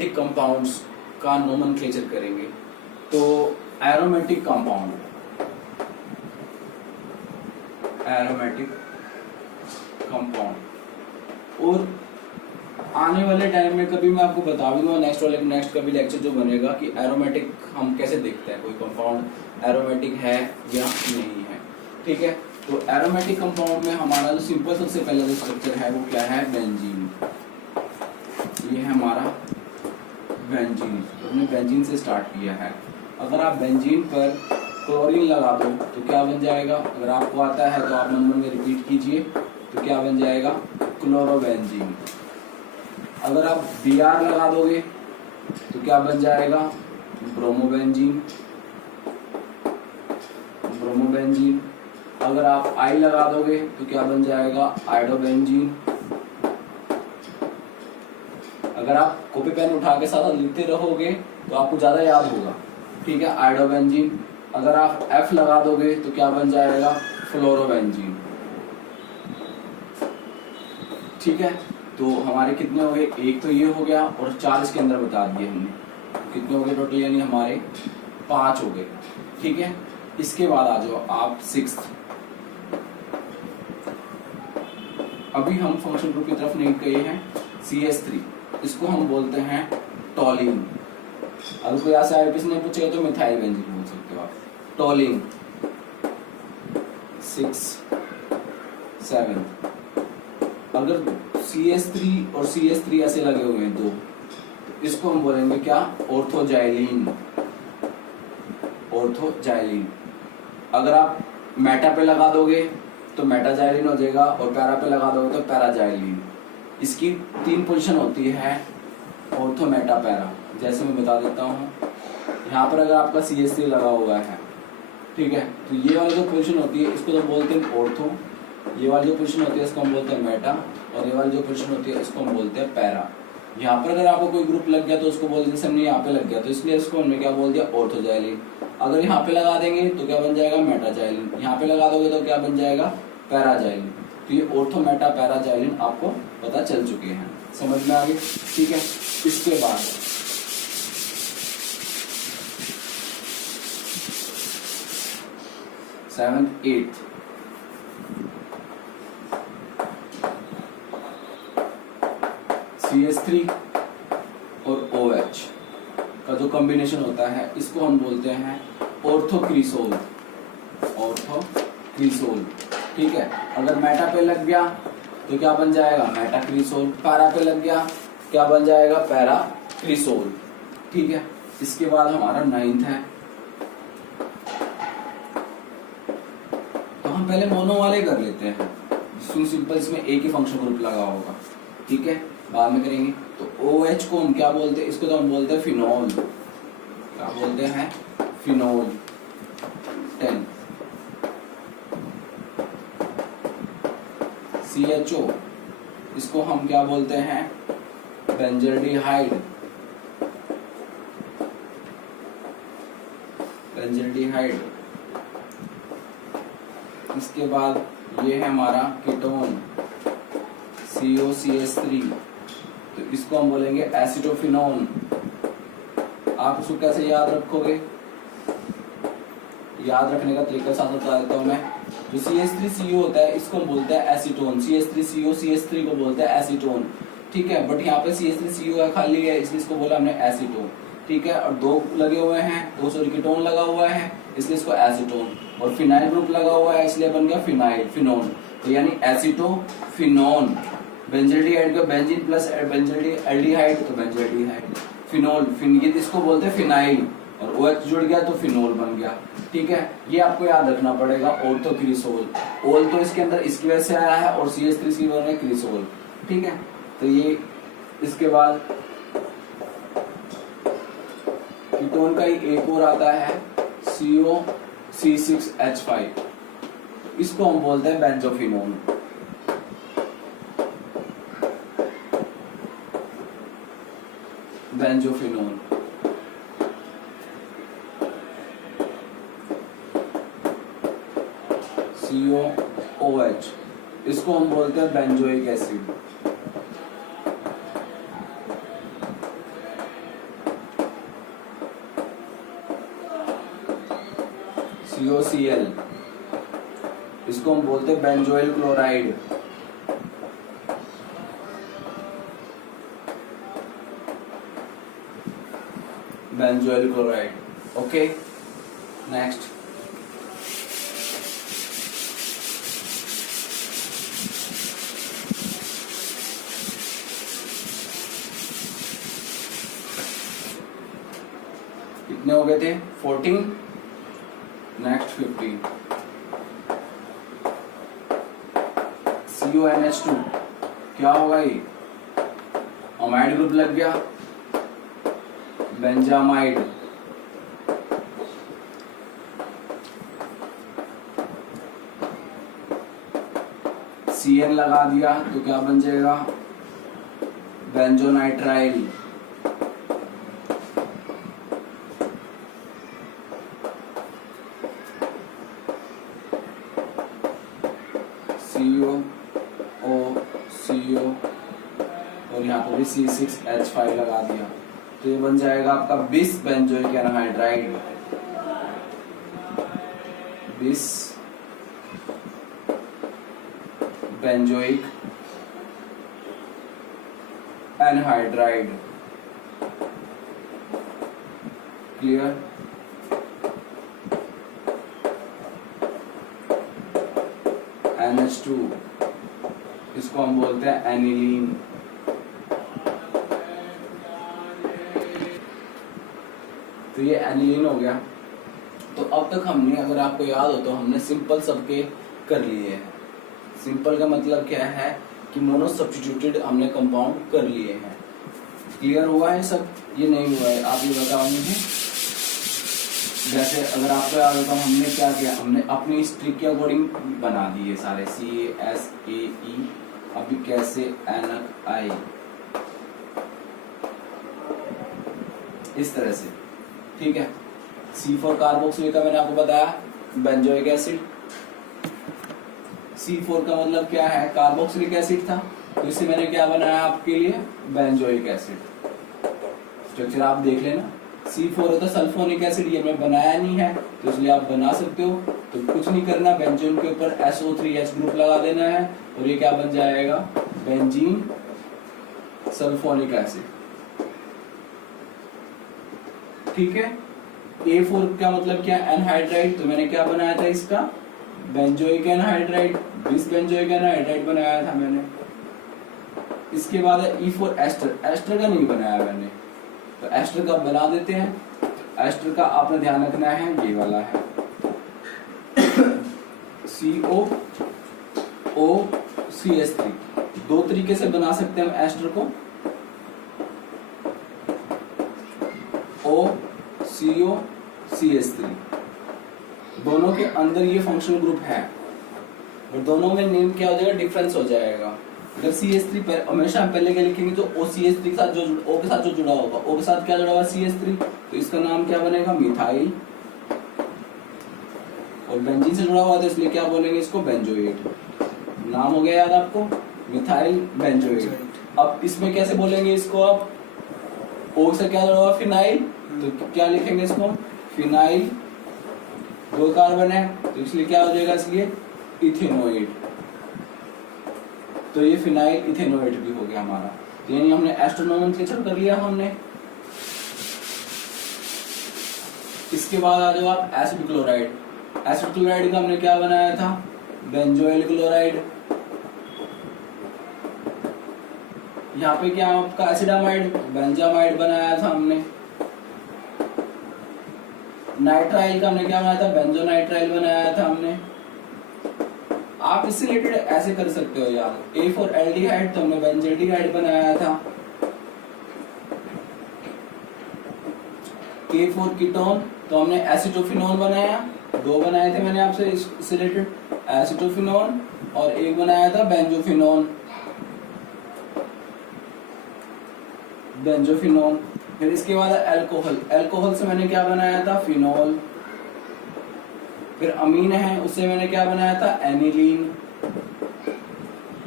Aromatic compounds का nomenclature करेंगे। तो एरोमेटिक कंपाउंड, एरोमेटिक कंपाउंड, और आने वाले टाइम में कभी मैं आपको बता भी दूंगा नेक्स्ट कभी लेक्चर जो बनेगा कि एरोमेटिक हम कैसे देखते हैं, कोई कंपाउंड एरोमेटिक है या नहीं है। ठीक है, तो एरोमेटिक कंपाउंड में हमारा जो सिंपल सबसे पहला जो स्ट्रक्चर है वो क्या है, बेंजीन। ये है हमारा बेंजीन, तो हमने बेंजीन से स्टार्ट किया है। अगर आप बेंजीन पर क्लोरीन लगा दो तो क्या बन जाएगा, अगर आपको आता है तो आप मन मन में रिपीट कीजिए, तो क्या बन जाएगा, क्लोरोबेंजीन। अगर आप Br लगा दोगे तो क्या बन जाएगा, ब्रोमोबेंजीन, ब्रोमोबेंजीन। अगर आप I लगा दोगे तो क्या बन जाएगा, आइडोबेंजीन। अगर आप कॉपी पेन उठा के साथ लिखते रहोगे तो आपको ज्यादा याद होगा। ठीक है, आइडोबेंजीन। अगर आप F लगा दोगे तो क्या बन जाएगा, फ्लोरोबेंजीन। ठीक है, तो हमारे कितने हो गए, एक तो ये हो गया और 4 इसके अंदर बता दिए हमने, तो कितने हो गए टोटल, यानी हमारे 5 हो गए। ठीक है, इसके बाद आ जाओ आप 6th। अभी हम फंक्शन ग्रुप की तरफ नहीं गए हैं, CH3, इसको हम बोलते हैं टॉलिन। अगर कोई ऐसा IPS ने पूछेगा तो मिथाइल बेंजीन बोल सकते हो आप, टॉलिन। 6, 7। अगर CH3 और CH3 ऐसे लगे हुए हैं दो, तो इसको हम बोलेंगे क्या, ऑर्थोजाइलिन, ऑर्थोजाइलिन। अगर आप मेटा पे लगा दोगे तो मेटाजाइलिन हो जाएगा, और पैरा पे लगा दोगे तो पैराजाइलिन। इसकी 3 पोजीशन होती है, ऑर्थो, मेटा, पैरा। जैसे मैं बता देता हूँ, यहाँ पर अगर आपका CH3 लगा हुआ है, ठीक है, तो ये वाली जो पोजीशन होती है इसको तो बोलते हैं ऑर्थो, ये वाली जो पोजीशन होती है इसको हम बोलते हैं मेटा, और ये वाली जो पोजीशन होती है इसको हम बोलते हैं पैरा। यहाँ पर अगर आपको कोई ग्रुप लग गया तो उसको बोल, जैसे हमने यहाँ पे लग गया तो इसलिए इसको हमने क्या बोल दिया, ऑर्थोजाइलिन। अगर यहाँ पे लगा देंगे तो क्या बन जाएगा, मेटाजाइलिन। यहाँ पे लगा दोगे तो क्या बन जाएगा, पैराजाइलिन। तो ये ऑर्थो, मेटा, पैराजाइलिन आपको पता चल चुके हैं, समझ में आ गए। ठीक है, इसके बाद सेवंथ, 8th, CH3 और OH का जो कॉम्बिनेशन होता है इसको हम बोलते हैं ऑर्थोक्रिसोल, ऑर्थोक्रिसोल। ठीक है, अगर मेटा पे लग गया तो क्या बन जाएगा, मेटाक्रिसोल। पैरा पे लग गया क्या बन जाएगा, पैराक्रिसोल। ठीक है, इसके बाद हमारा 9th है, तो हम पहले मोनो वाले कर लेते हैं, सिंपल इसमें एक ही फंक्शन ग्रुप लगा होगा। ठीक है, बाद में करेंगे। तो OH को हम क्या बोलते हैं, इसको तो हम बोलते हैं फिनोल, क्या बोलते हैं, फिनोल। 10 CHO, इसको हम क्या बोलते हैं, बेंजल्डिहाइड, बेंजल्डिहाइड। इसके बाद ये है हमारा कीटोन, COCH3, तो इसको हम बोलेंगे एसिटोफिनोन। आप इसको कैसे याद रखोगे, याद रखने का तरीका साथ बता देता हूं मैं। जो CH3CO होता है इसको हम बोलते हैं एसीटोन, CH3CO CH3 को बोलते हैं एसीटोन। ठीक है, बट यहाँ पे CH3CO है खाली है, इसलिए इसको बोला हमने एसीटोन। ठीक है, और 2 लगे हुए हैं, 2 सॉरी कीटोन लगा हुआ है इसलिए इसको एसीटोन, और फिनाइल ग्रुप लगा हुआ है इसलिए बन गया फिनाइल, फिनोन। तो यानी एसीटोफिनोन। बेंजल्डिहाइड का बेंजीन प्लस बेंजल्डिहाइड तो बेंजल्डिहाइड, फिनोल, ये इसको बोलते हैं फिनाइल, और OH जुड़ गया तो फिनोल बन गया। ठीक है, ये आपको याद रखना पड़ेगा, ऑर्थोक्रिसोल। ओल तो इसके अंदर इसकी वजह से आया है, और CH3 बन गया क्रिसोल। ठीक है, तो ये इसके बाद कीटोन का ही एक और आता है COC6H5, इसको हम बोलते हैं बेंजोफिनोन। बेंजोफिनोन। COOH, इसको हम बोलते हैं बेंजोइक एसिड। COCl, इसको हम बोलते हैं benzoyl chloride. Benzoyl chloride. Okay, next कितने हो गए थे? 14। नेक्स्ट 15। CONH2 क्या होगा ये? अमाइड ग्रुप लग गया, बेंजामाइड। CN लगा दिया तो क्या बन जाएगा? बेंजोनाइट्राइल। CO और यहाँ पर भी C6H5 लगा दिया तो ये बन जाएगा आपका बिस बेंजोइक एनहाइड्राइड। बिस बेंजोइक एनहाइड्राइड। क्लियर? NH2 इसको हम बोलते हैं एनिलीन। तो ये एनिलीन हो गया। तो अब तक हमने, अगर आपको याद हो तो हमने सिंपल सबके कर लिए हैं। सिंपल का मतलब क्या है कि मोनो सब्स्टिट्यूटेड हमने कंपाउंड कर लिए हैं। क्लियर हुआ है सब? ये नहीं हुआ है आप ये बताओ मुझे। जैसे अगर आपको याद हो तो हमने क्या किया, हमने अपनी हिस्ट्री के अकॉर्डिंग बना दिए सारे CASAE। अभी कैसे एनक आई, इस तरह से, ठीक है। C4 कार्बोक्सिलिक का मैंने आपको बताया बेंजोइक एसिड। C4 का मतलब क्या है? कार्बोक्सिलिक एसिड था, तो इससे मैंने क्या बनाया आपके लिए? Benzoic acid. स्ट्रक्चर आप देख लेना। C4 होता सल्फोनिक एसिड, ये मैं बनाया नहीं है तो इसलिए आप बना सकते हो। तो कुछ नहीं करना, बेंजीन के ऊपर SO3H ग्रुप लगा देना है और ये क्या बन जाएगा? Benzene sulphonic acid. ठीक है। A4 का मतलब क्या? एनहाइड्राइड। तो मैंने क्या बनाया था इसका? बेंजोइक एनहाइड्राइड, बिस बेंजोइक एनहाइड्राइड बनाया था मैंने। इसके बाद है E4 एस्टर। एस्टर का नहीं बनाया मैंने, तो एस्टर का बना देते हैं। एस्टर का आपने ध्यान रखना है, ये वाला है COOCH3। दो तरीके से बना सकते हैं हम एस्टर को, OCOCH3। दोनों के अंदर ये फंक्शनल ग्रुप है और दोनों में नेम क्या हो जाएगा? डिफरेंस हो जाएगा। अगर CH3 पर हमेशा हम पहले क्या लिखेंगे? जो OCH3 के साथ जो O के साथ जो जुड़ा होगा, O के साथ क्या जुड़ा हुआ? CH3, तो इसका नाम क्या बनेगा? मिथाइल। और बेंजीन से जुड़ा हुआ था इसलिए क्या बोलेंगे इसको? बेंजोएट। नाम हो गया याद आपको? Methyl benzoate. अब इसमें कैसे बोलेंगे इसको? आप O से क्या जुड़ा हुआ? फिनाइल, तो क्या लिखेंगे इसको? फिनाइल। दो कार्बन है तो इसलिए क्या हो जाएगा? इसलिए इथेनोएट। तो ये फिनाइल इथेनोएट भी हो गया हमारा। तो यानी हमने एस्टर नोमेनक्लेचर कर लिया हमने। इसके बाद आ जाओ आप एसिड क्लोराइड। एसिड क्लोराइड का हमने क्या बनाया था? Benzoyl chloride. यहाँ पे क्या आपका एसिडामाइड, बेंजामाइड बनाया था हमने। नाइट्राइल का हमने क्या बनाया था? बेंजोनाइट्राइल बनाया था हमने। आप इससे रिलेटेड ऐसे कर सकते हो यार। A4 एल्डिहाइड तो हमने बेंजेल्डिहाइड बनाया था। K4 कीटोन तो हमने एसिटोफिनोन बनाया। दो बनाए थे मैंने आपसे इससे रिलेटेड, एसिटोफिनोन और एक बनाया था बेंजोफिनोन। बेंजोफिनोन। फिर इसके बाद अल्कोहल। अल्कोहल से मैंने क्या बनाया था? फिनोल। फिर अमीन है, उससे मैंने क्या बनाया था? एनिलीन।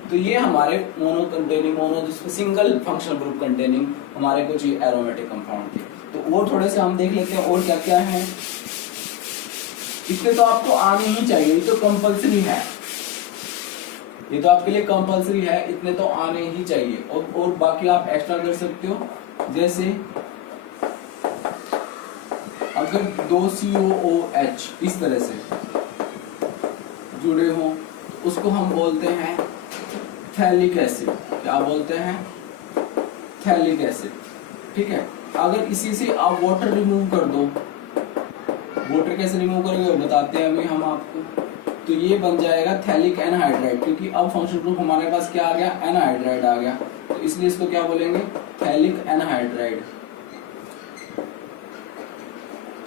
तो ये हमारे मोनो कंटेनिंग, मोनो जिसमें सिंगल फंक्शनल ग्रुप कंटेनिंग हमारे कुछ एरोमेटिक कंपाउंड थे। तो वो थोड़े से हम देख लेते हैं और क्या क्या है। इतने तो आपको आने ही चाहिए, ये तो कंपलसरी है, ये तो आपके लिए कंपलसरी है, इतने तो आने ही चाहिए। और बाकी आप एक्स्ट्रा कर सकते हो। जैसे अगर दो COOH इस तरह से जुड़े हों तो उसको हम बोलते हैं थैलिक एसिड। क्या बोलते हैं? Phthalic acid. ठीक है। अगर इसी से आप वाटर रिमूव कर दो, वाटर कैसे रिमूव करेंगे वो बताते हैं अभी हम आपको। तो ये बन जाएगा थैलिक एनहाइड्राइड, क्योंकि अब फंक्शनल ग्रुप हमारे पास क्या आ गया? एनहाइड्राइड आ गया, तो इसलिए इसको क्या बोलेंगे? Phthalic anhydride.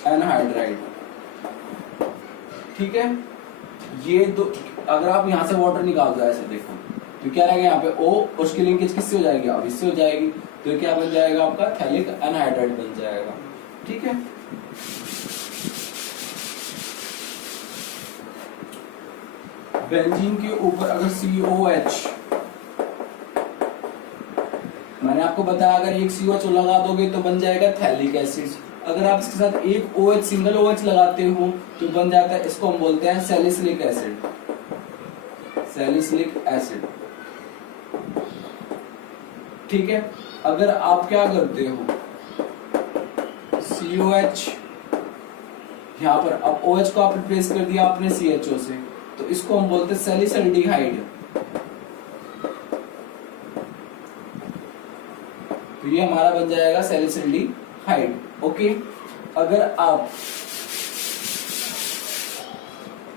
एनहाइड्राइड। ठीक है। ये दो, अगर आप यहां से वाटर निकाल दो ऐसे देखो तो क्या रहेगा यहाँ पे O, उसकी लिंकेज किससे हो जाएगी? अब इससे हो जाएगी, तो ये क्या बन जाएगा आपका? थैलिक एनहाइड्राइड बन जाएगा। ठीक है। बेंजीन के ऊपर अगर COH, मैंने आपको बताया अगर एक COH लगा दोगे तो बन जाएगा थैलिक एसिड। अगर आप इसके साथ एक OH, सिंगल OH लगाते हो तो बन जाता है, इसको हम बोलते हैं सैलिसिलिक एसिड। Salicylic acid. ठीक है। अगर आप क्या करते हो, COH यहां पर, अब OH को आप रिप्लेस कर दिया आपने CHO से, तो इसको हम बोलते हैं सैलिसल्डिहाइड। तो ये हमारा बन जाएगा सैलिसल्डिहाइड। ओके। अगर आप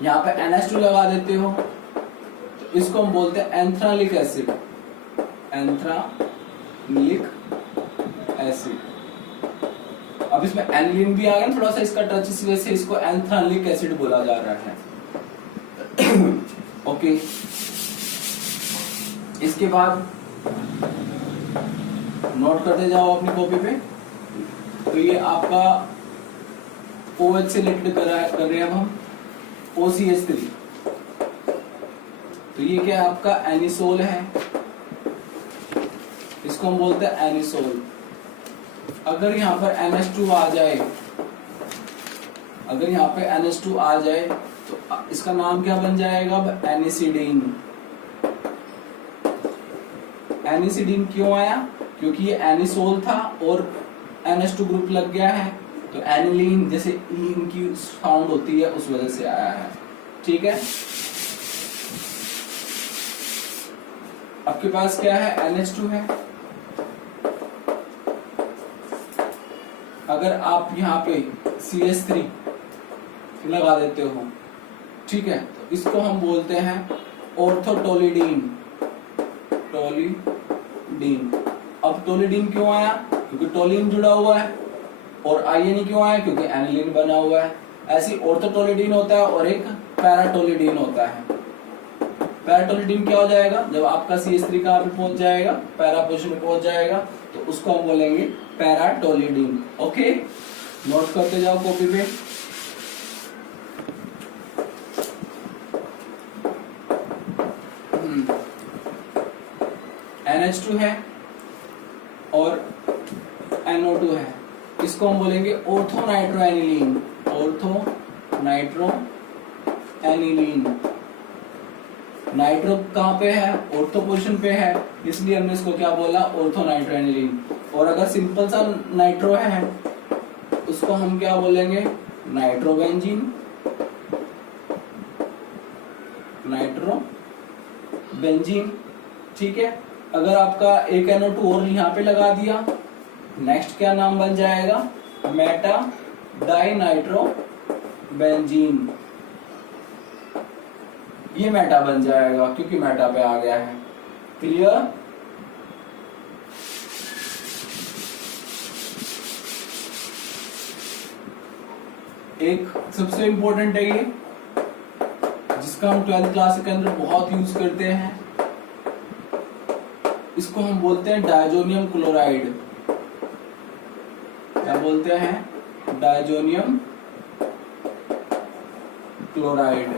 यहां पे NH2 लगा देते हो तो इसको हम बोलते हैं एंथ्रालिक एसिड। एंथ्रालिक एसिड। अब इसमें एनिलीन भी आ गया, थोड़ा सा इसका टच, इस वजह से इसको एंथ्रालिक एसिड बोला जा रहा है। ओके। इसके बाद नोट करते जाओ अपनी कॉपी पे। तो ये आपका OH से रिलेटेड कर रहे हैं अब हम, OCH3। तो ये क्या है आपका? एनिसोल है, इसको हम बोलते हैं एनिसोल। अगर यहाँ पर NH2 आ जाए, अगर यहाँ पे NH2 आ जाए तो इसका नाम क्या बन जाएगा? अब एनिसिडीन। एनिसिडीन क्यों आया? क्योंकि ये एनिसोल था और NH2 ग्रुप लग गया है, तो एनिलीन जैसे इन की साउंड होती है उस वजह से आया है। ठीक है। आपके पास क्या है? NH2 है। अगर आप यहाँ पे CH3 लगा देते हो, ठीक है, तो इसको हम बोलते हैं ऑर्थोटोलिडीन। टोलिडीन। अब टोलिडीन क्यों आया? क्योंकि टोलिन जुड़ा हुआ है। और आईएन क्यों आया? क्योंकि एनिलीन बना हुआ है। ऐसी ऑर्थोटोलिडीन होता है और एक पैराटोलिडीन होता है। पैराटोलिडीन क्या हो जाएगा? जब आपका CH3 कहां पे पहुंच जाएगा? पैरा पोजीशन में पहुंच जाएगा, तो उसको हम बोलेंगे पैराटोलिडीन। ओके। नोट करते जाओ कॉपी पे। NH2 है और NO2 है, इसको हम बोलेंगे ऑर्थोनाइट्रोएनिलीन। ऑर्थोनाइट्रोएनिलीन। नाइट्रो कहाँ पे है? ऑर्थो पोजीशन पे है, इसलिए हमने इसको क्या बोला? ऑर्थोनाइट्रोएनिलीन। और अगर सिंपल सा नाइट्रो है उसको हम क्या बोलेंगे? नाइट्रोबेंजीन। नाइट्रोबेंजीन। ठीक है। अगर आपका एक NO2 और यहाँ पे लगा दिया, नेक्स्ट क्या नाम बन जाएगा? Meta dinitrobenzene. ये मेटा बन जाएगा क्योंकि मेटा पे आ गया है। क्लियर? एक सबसे इंपॉर्टेंट है ये, जिसका हम 12th क्लास के अंदर बहुत यूज करते हैं, इसको हम बोलते हैं डायजोनियम क्लोराइड। क्या बोलते हैं? Diazonium chloride.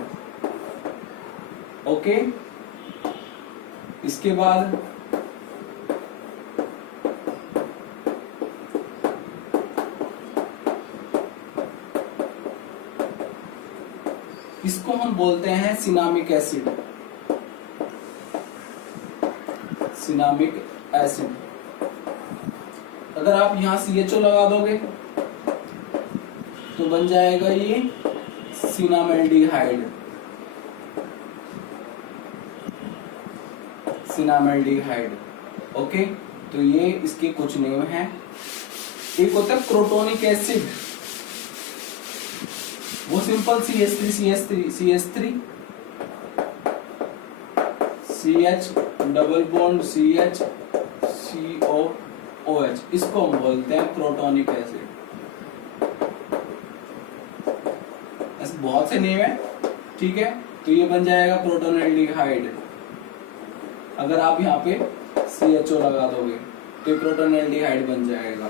ओके। इसके बाद इसको हम बोलते हैं सिनामिक एसिड। Cinnamic acid. अगर आप यहां CHO लगा दोगे तो बन जाएगा ये सिनामेल्डिहाइड। सिनामेल्डिहाइड। ओके, तो ये इसके कुछ नेम हैं। एक होता है क्रोटोनिक एसिड, वो simple CH3 CH double bond CH COOH, इसको हम बोलते हैं क्रोटोनिक एसिड। ऐसे बहुत से नेम है, ठीक है। तो ये बन जाएगा क्रोटोनेल्डिहाइड। अगर आप यहाँ पे CHO लगा दोगे तो क्रोटोनेल्डिहाइड बन जाएगा।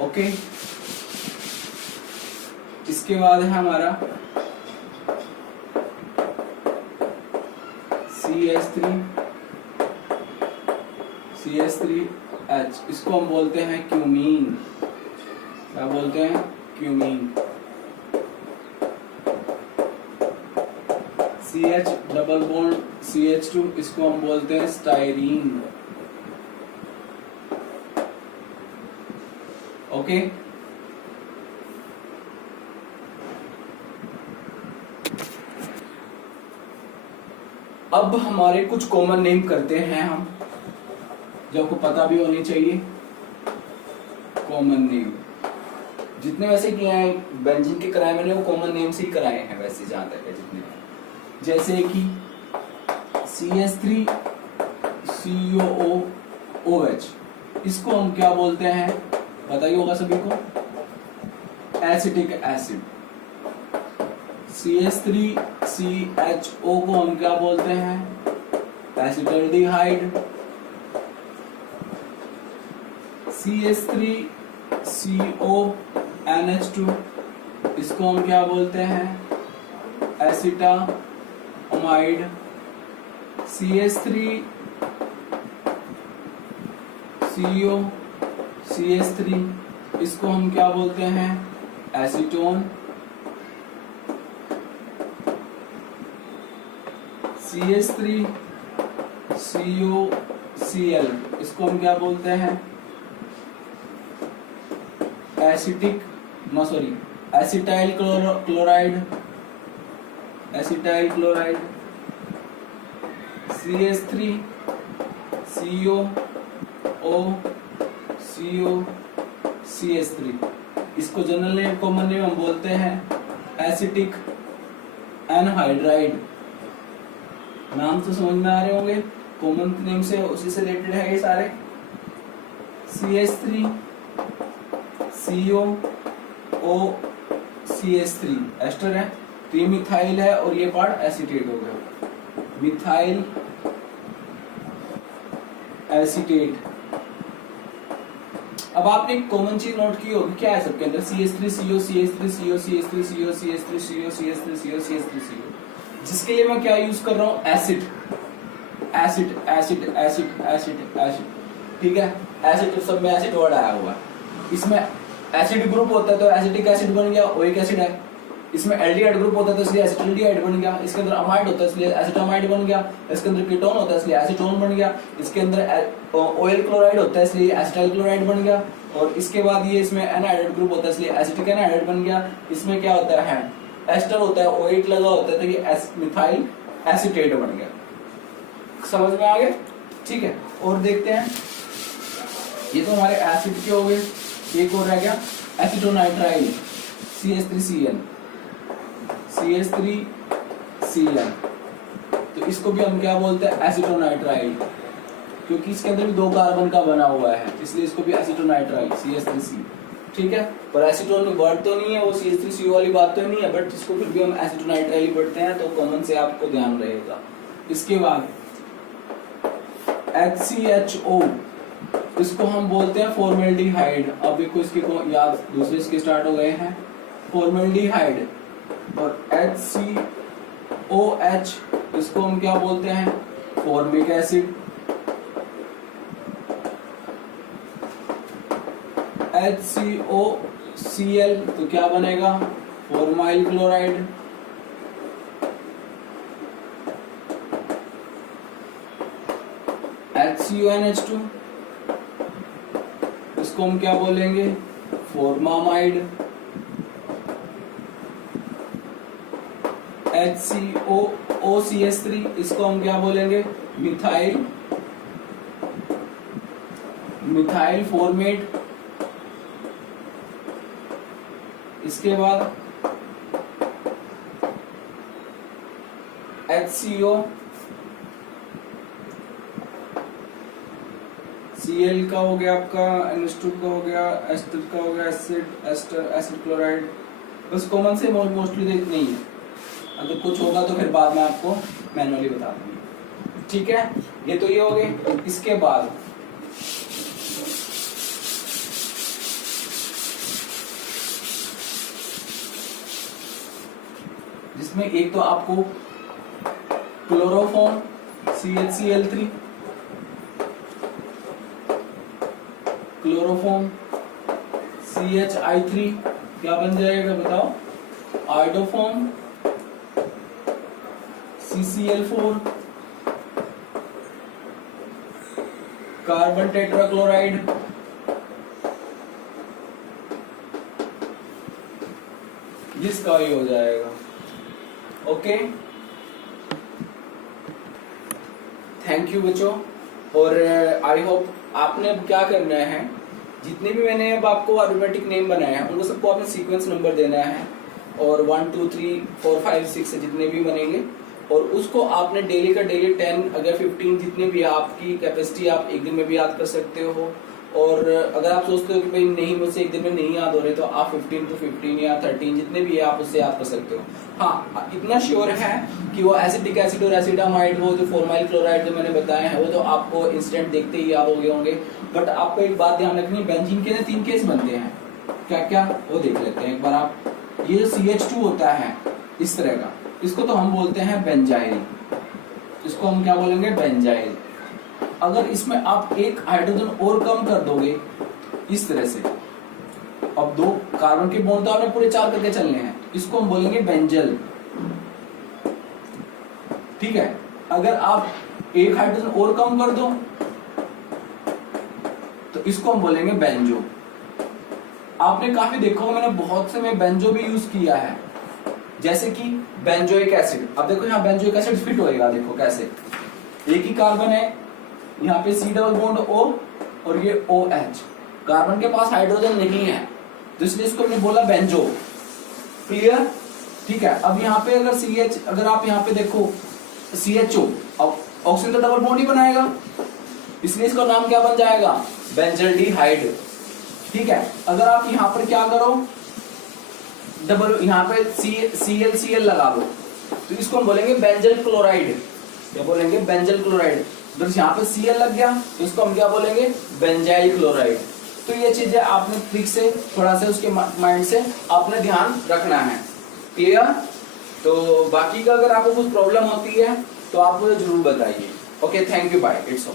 ओके, इसके बाद है हमारा CH3H, इसको हम बोलते हैं क्यूमीन। क्या बोलते हैं? Cumene. CH double bond CH2, इसको हम बोलते हैं स्टाइरीन। ओके, अब हमारे कुछ कॉमन नेम करते हैं हम, जो आपको पता भी होनी चाहिए। कॉमन नेम जितने वैसे किए हैं बेंजीन के कराए मैंने, वो कॉमन नेम से ही कराए हैं वैसे, जहां तक है जितने। जैसे कि CH3COOH, इसको हम क्या बोलते हैं बताइए होगा सभी को? Acetic acid. CH3CHO को हम क्या बोलते हैं? एसिटल्डिहाइड। CH3CONH2, इसको हम क्या बोलते हैं? एसिटामाइड। CH3, इसको हम क्या बोलते हैं? एसीटोन। CH3COCl, इसको हम क्या बोलते हैं? Acetyl chloride. CH3COCH3, इसको जनरल नेम कॉमन नेम हम बोलते हैं एसिटिक एनहाइड्राइड। नाम तो समझ में आ रहे होंगे, कॉमन नेम से उसी से रिलेटेड है ये सारे। CH3COOCH3 एस्टर है, तो ये मिथाइल है और ये पार्ट एसीटेट हो गया, मिथाइल एसीटेट। अब आपने एक कॉमन चीज नोट की होगी, क्या है सबके अंदर? CH3CO, CH3CO, CH3CO, CH3CO, CH3CO, CH3CO। जिसके लिए मैं क्या यूज कर रहा हूं? एसिड। ठीक है, एसिड सब में एसिड वर्ड आया हुआ है। इसमें एसिड ग्रुप होता है तो एसिटिक एसिड बन गया, ओइक एसिड है। इसमें एल्डिहाइड ग्रुप होता है तो इसलिए एसिटल्डिहाइड बन गया। इसके अंदर अमाइड होता है इसलिए एसिटामाइड बन गया। इसके अंदर कीटोन होता है इसलिए एसीटोन बन गया। इसके अंदर ऑयल क्लोराइड होता है इसलिए एसिटाइल क्लोराइड बन गया। और इसके बाद ये इसमें एनहाइड्राइड ग्रुप होता है इसलिए एसिटिक एनहाइड्राइड बन गया। इसमें क्या होता है? एस्टर होता है, ओइक लगा होता है तो ये मिथाइल एसीटेट बन गया। समझ में आ गया? ठीक है, और देखते हैं। ये तो हमारे एसिड के हो गए। एक और रह गया एसिटोनाइट्राइल, CH3Cl। तो इसको भी हम क्या बोलते हैं? एसिटोनाइट्राइल, क्योंकि इसके अंदर भी 2 कार्बन का बना हुआ है इसलिए इसको भी एसिटोनाइट्राइल, CH3C। ठीक है, पर एसीटोन वर्ड तो नहीं है, वो CH3CO वाली बात तो नहीं है, बट इसको फिर भी हम एसिटोनाइट्राइल ही पढ़ते हैं, तो कॉमन से आपको ध्यान रहेगा। इसके बाद HCHO, इसको हम बोलते हैं फॉर्मेल्डिहाइड। अब देखो इसके को याद दूसरे इसके स्टार्ट हो गए हैं, फॉर्मेल्डिहाइड। और HCOH, इसको हम क्या बोलते हैं? Formic acid. HCOCl तो क्या बनेगा? Formyl chloride. HCONH2, इसको हम क्या बोलेंगे, फॉर्मामाइड। HCOOCH3, इसको हम क्या बोलेंगे, मिथाइल फॉर्मेट। इसके बाद HCO, Cl का हो गया आपका, NH2 का हो गया, एस्टर का हो गया, एसिड क्लोराइड। बस कॉमन से मोस्टली इतने ही है, अगर कुछ होगा तो फिर बाद में आपको मैनुअली बता दूंगी। ठीक है, ये तो ये हो गए। इसके बाद जिसमें एक तो आपको क्लोरोफॉर्म CHCl3, क्लोरोफॉर्म CHI3 क्या बन जाएगा बताओ, आइडोफॉर्म CCl4, कार्बन टेट्राक्लोराइड, जिसका ये हो जाएगा। ओके, थैंक यू बच्चों। और आई होप आपने अब क्या करना है, जितने भी मैंने अब आपको अल्फाबेटिक नेम बनाए हैं उनको सबको आपने सीक्वेंस नंबर देना है, और 1 2 3 4 5 6 से जितने भी बनेंगे, और उसको आपने डेली का डेली 10 अगर 15 जितने भी आपकी कैपेसिटी आप एक दिन में भी याद कर सकते हो। और अगर आप सोचते हो कि भाई नहीं मुझसे एक दिन में नहीं याद हो रहे, तो आप 15 to 15 या 13 जितने भी है आप उससे याद कर सकते हो। हाँ, इतना श्योर है कि वो एसिटिक एसिड और एसिडामाइड, वो जो फॉर्माइल क्लोराइड जो मैंने बताया है वो तो आपको इंस्टेंट देखते ही याद हो गए होंगे। बट आपको एक बात ध्यान रखनी है, बेंजीन के 3 केस बनते हैं, क्या क्या वो देख लेते हैं एक बार आप। ये जो CH2 होता है इस तरह का, इसको तो हम बोलते हैं बेंजाइल, इसको हम क्या बोलेंगे, बेंजाइल। अगर इसमें आप एक हाइड्रोजन और कम कर दोगे इस तरह से, अब 2 कार्बन के बॉन्ड तो आपने पूरे 4 करके चलने हैं, इसको हम बोलेंगे बेंजल। ठीक है, अगर आप एक हाइड्रोजन और कम कर दो तो इसको हम बोलेंगे बेंजो। आपने काफी देखा होगा, मैंने बहुत से में बेंजो भी यूज किया है, जैसे कि बेंजोइक एसिड। अब देखो यहाँ बेंजोइक एसिड फिट होएगा, देखो कैसे, एक ही कार्बन है, यहाँ पे C डबल बॉन्ड O और ये OH, कार्बन के पास हाइड्रोजन नहीं है तो इसलिए इसको हमने बोला बेंजो। क्लियर? ठीक है, अब यहाँ पे अगर CH, अगर आप यहाँ पे देखो CHO, अब ऑक्सीजन तो डबल बॉन्ड ही बनाएगा, इसलिए इसका नाम क्या बन जाएगा, बेंजल्डिहाइड। ठीक है, अगर आप यहाँ पर क्या करो, डबल यहाँ पे Cl लगा दो तो इसको हम बोलेंगे बेंजल क्लोराइड। क्या बोलेंगे, बेंजल क्लोराइड। तो यहाँ पे Cl लग गया तो इसको हम क्या बोलेंगे, बेंजाइल क्लोराइड। तो ये चीजें आपने ट्रिक से थोड़ा सा उसके माइंड से आपने ध्यान रखना है। क्लियर? तो बाकी का अगर आपको कुछ प्रॉब्लम होती है तो आप मुझे जरूर बताइए। Okay, thank you, bye, it's all.